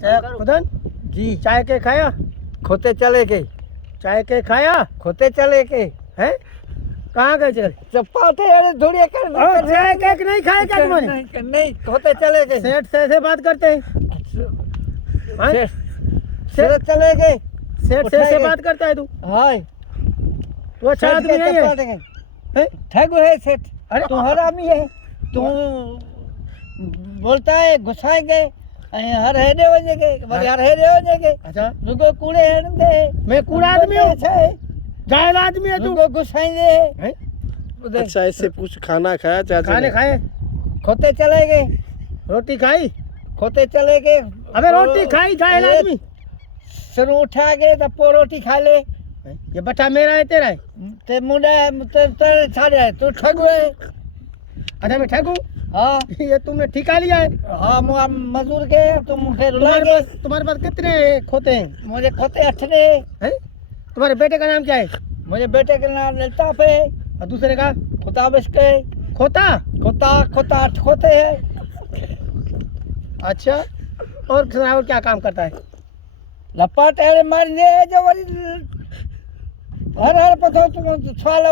खुदन जी चाय के खाया, खोते चले गए, चाय के खाया खोते चले गए है, कहाँ गए चल? चपाटे अरे थोड़ी कर चाय केक नहीं खाए क्या तुमने? नहीं खोते चले गए, सेठ से ऐसे बात करते हैं? हाँ? सेठ चले गए, सेठ से ऐसे बात करता है तू? हाँ तू अच्छा आदमी नहीं है? हैं? ठग है सेठ, अरे तू हरामी है, तू बोलता है घुसाएंगे हर हेडे हो जाएंगे, हर हेडे हो जाएंगे। अच्छा रुको कूड़े हेड दे, मैं कूड़ा आदमी हूँ? जाहिल आदमी है तू? रुको घुसाएंगे हैं? अच्छा इससे पूछ, खाना खाया चाचा खाने ने? खाए, खोते चले गए, रोटी खाई? खोते चले गए। अबे रोटी खाई जाहिल आदमी? सर उठा गए तो पो रोटी खा ले, ये बटा मेरा है तेरा है? ते मुंडा ते छाड़े है, तू ठग है। अच्छा मैं ठगू? हाँ ये तुमने ठिका लिया है? हाँ मजदूर के तुम मुझे रुला गए। तुम्हारे पास कितने खोते हैं? मुझे खोते 8 ने, हैं? तुम्हारे बेटे का नाम क्या है? मुझे बेटे का नाम अल्ताफ है, और दूसरे का? खुताबिश के खोता? खोता 8 खोते है। अच्छा और सुनाओ क्या काम करता है? लपाट अरे मार दे जो हर पतो तुम छाला